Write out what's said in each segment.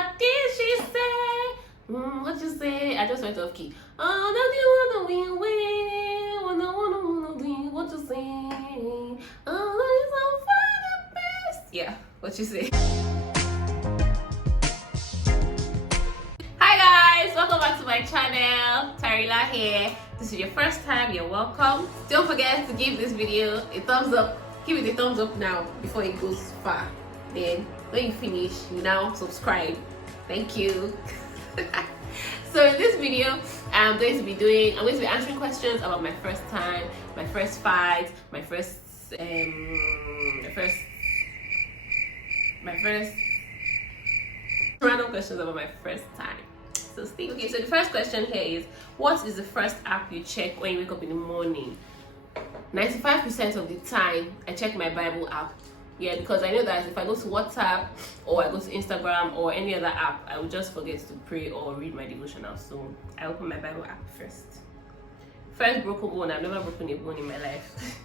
What did she say? What you say? I just went off key. Oh, don't you wanna win? Wanna win? What you say? Oh, it's on for the best. Yeah, what you say? Hi guys, welcome back to my channel. Tarila here. This is your first time, you're welcome. Don't forget to give this video a thumbs up. Give it a thumbs up now before it goes far. Then when you finish, you now subscribe. Thank you. So in this video, I'm going to be answering questions about my first time, my first fight, my first random questions about my first time. So stay. Okay, so the first question here is, what is the first app you check when you wake up in the morning? 95% of the time, I check my Bible app. Yeah, because I know that if I go to WhatsApp or I go to Instagram or any other app, I will just forget to pray or read my devotional. So I open my Bible app first. First broken bone. I've never broken a bone in my life.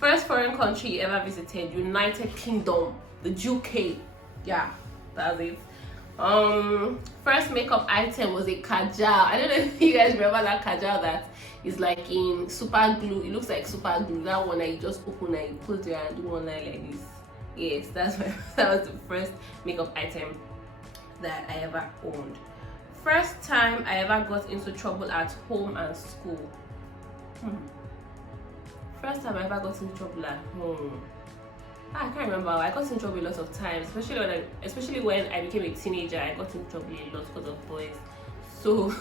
First foreign country you ever visited? United Kingdom, the UK. Yeah, that's it. First makeup item was a kajal. I don't know if you guys remember that kajal that is like in super glue. It looks like super glue. That one that you just open and you close your hand, do one line like this. Yes, that was the first makeup item that I ever owned. First time I ever got into trouble at home and school. First time I ever got into trouble at home. I can't remember. I got in trouble a lot of times, especially when I became a teenager. I got in trouble a lot because of boys. So,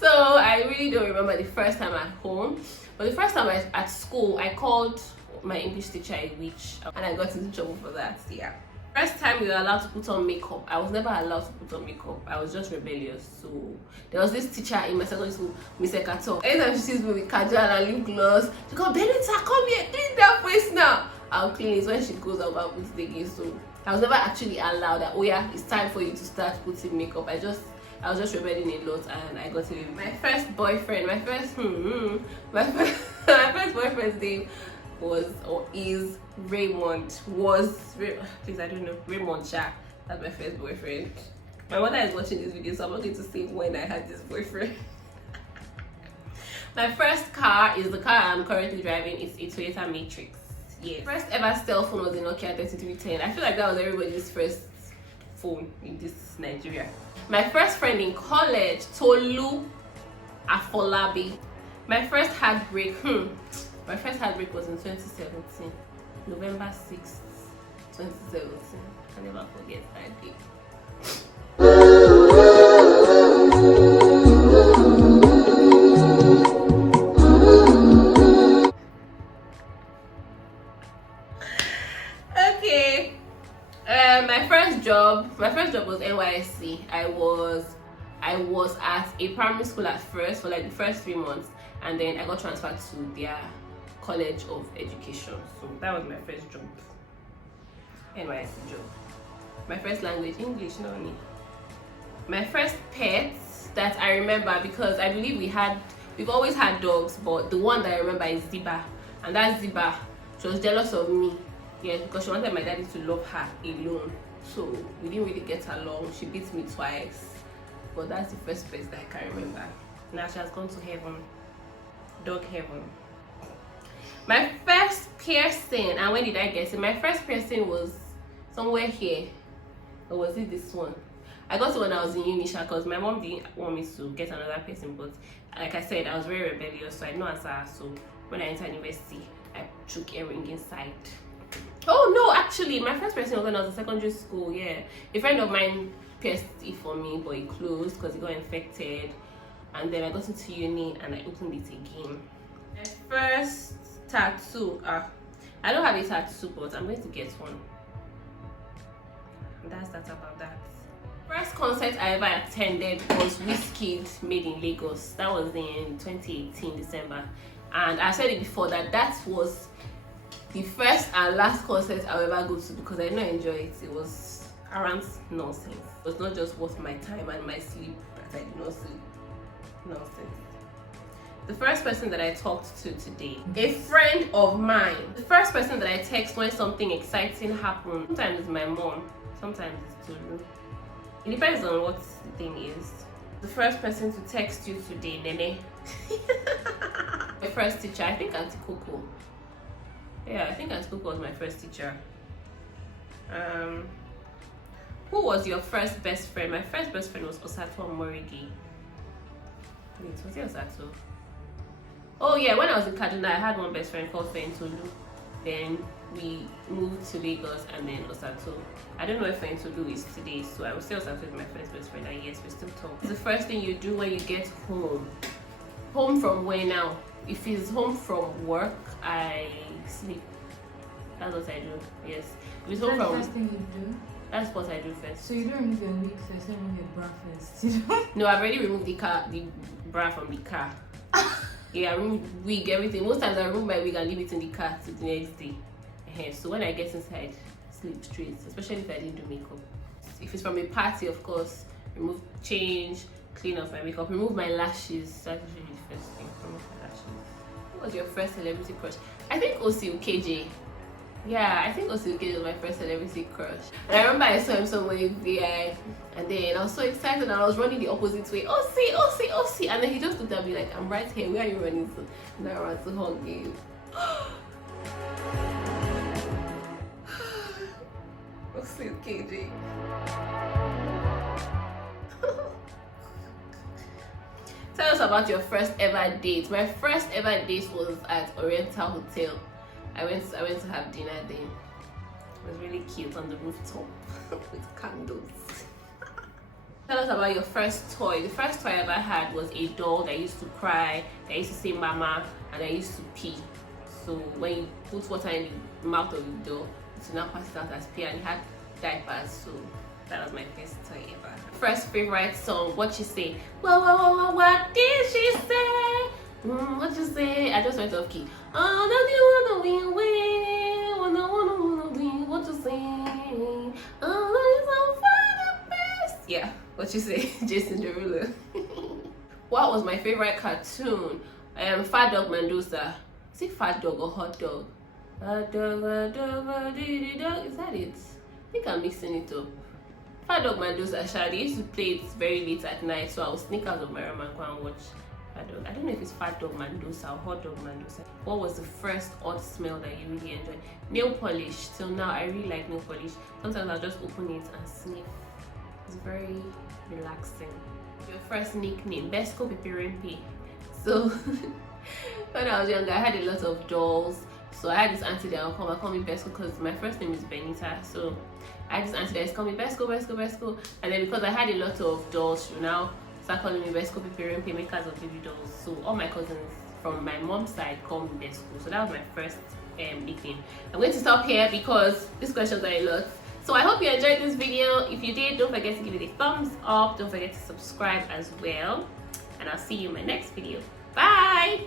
so I really don't remember the first time at home. But the first time at school, I called my English teacher a witch, and I got into trouble for that. Yeah. First time we were allowed to put on makeup. I was never allowed to put on makeup. I was just rebellious. So there was this teacher in my secondary school, Miss Ekato. Anytime she sees me with kajal and lip gloss, she goes, "Benita, come here, clean that face now." I'll clean it when she goes about with the again. So I was never actually allowed that, oh yeah, it's time for you to start putting makeup. I was just rebelling a lot, and I got away. My first boyfriend, my first boyfriend's name was or is Raymond. Please, I don't know, Raymond Sha. That's my first boyfriend. My mother is watching this video, so I'm not going to say when I had this boyfriend. My first car is the car I'm currently driving. It's a Toyota Matrix. Yes. First ever cell phone was a Nokia 3310. I feel like that was everybody's first phone in this Nigeria. My first friend in college, Tolu Afolabi. My first heartbreak. My first heartbreak was in 2017, November 6th, 2017. I never forget that day. Okay. My first job was NYSC. I was at a primary school at first for like the first 3 months, and then I got transferred to their College of Education. So that was my first job. NYSC job. My first language, English, not only. My first pet that I remember, because I believe we've always had dogs, but the one that I remember is Ziba. And that Ziba, she was jealous of me. Yeah, because she wanted my daddy to love her alone. So we didn't really get along. She beat me twice. But that's the first place that I can remember. Now she has gone to heaven. Dog heaven. My first piercing, and when did I get it? My first piercing was somewhere here. Or was it this one? I got it when I was in uni because my mom didn't want me to get another piercing, but like I said, I was very rebellious, so I know answer. So when I entered university, I took a ring inside. Oh no, actually my first piercing was when I was in secondary school. Yeah, a friend of mine pierced it for me, but it closed because it got infected. And then I got into uni and I opened it again. My first tattoo, I don't have a tattoo, but I'm going to get one. And that's that about that. First concert I ever attended was Wizkid Made in Lagos. That was in 2018 December, and I said it before that was the first and last concert I'll ever go to, because I didn't enjoy it. It was around nonsense. It was not just worth my time and my sleep, but I did not sleep. Nonsense. The first person that I talked to today, a friend of mine. The first person that I text when something exciting happens. Sometimes it's my mom, sometimes it's Tolu. It depends on what the thing is. The first person to text you today, Nene. My first teacher, I think Auntie Coco. Yeah, I think Auntie Coco was my first teacher. Who was your first best friend? My first best friend was Osato Morigi. Wait, was it Osato? Oh yeah, when I was in Kaduna, I had one best friend called Fentolu. Then we moved to Lagos and then Osato. I don't know if Fentolu is today, so I would say Osato is my first best friend, and yes, we still talk. It's the first thing you do when you get home. Home from where now? If it's home from work, I sleep. That's what I do, yes. If it's home That's from... the first thing you do? That's what I do first. So you don't remove your wig first, you remove your bra first. You don't? No, I've already removed the bra from the car. Yeah, I remove wig, everything. Most times I remove my wig and leave it in the car till the next day. So when I get inside, sleep straight, especially if I didn't do makeup. If it's from a party, of course, remove, change, clean off my makeup, remove my lashes. That's usually the first thing. Remove my lashes. What was your first celebrity crush? I think Osi KJ. Yeah, I think Osi KJ was my first celebrity crush. And I remember I saw him somewhere in VI, and then I was so excited and I was running the opposite way. Osi! And then he just looked at me like, I'm right here, where are you running to? And I ran to hug you. Osi KJ. Tell us about your first ever date. My first ever date was at Oriental Hotel. I went to have dinner there. It was really cute on the rooftop with candles. Tell us about your first toy. The first toy I ever had was a doll that used to cry, that used to say mama, and I used to pee. So when you put water in the mouth of the doll, it will now pass it out as pee, and it had diapers. So that was my first toy ever. First favorite song, What You Say? What did she say? What you say? I just went off key. Oh, don't you wanna win? Wanna win? What you say? Oh, the best. Yeah, What You Say? Jason Derulo. What was my favorite cartoon? Fat Dog Mendoza. Is it Fat Dog or Hot Dog? Hot dog, dog. Is that it? I think I'm mixing it up. Fat Dog Mendoza. They used to play it very late at night, so I would sneak out of my room and go and watch. I don't know if it's Fat Dog Mendoza or Hot Dog Mendoza. What was the first odd smell that you really enjoyed? Nail polish. Till now, I really like nail polish. Sometimes I'll just open it and sniff. It's very relaxing. Your first nickname? Besco Pipirimpi. So, when I was younger, I had a lot of dolls. So I had this auntie that would call me Besco because my first name is Benita. So I had this auntie that used to call me Besco. And then because I had a lot of dolls, you know, start calling me Besco Pipirimpi, makers of baby dolls. So all my cousins from my mom's side call me Besco. So that was my first nickname. I'm going to stop here because these questions are a lot. So I hope you enjoyed this video. If you did, don't forget to give it a thumbs up. Don't forget to subscribe as well. And I'll see you in my next video. Bye!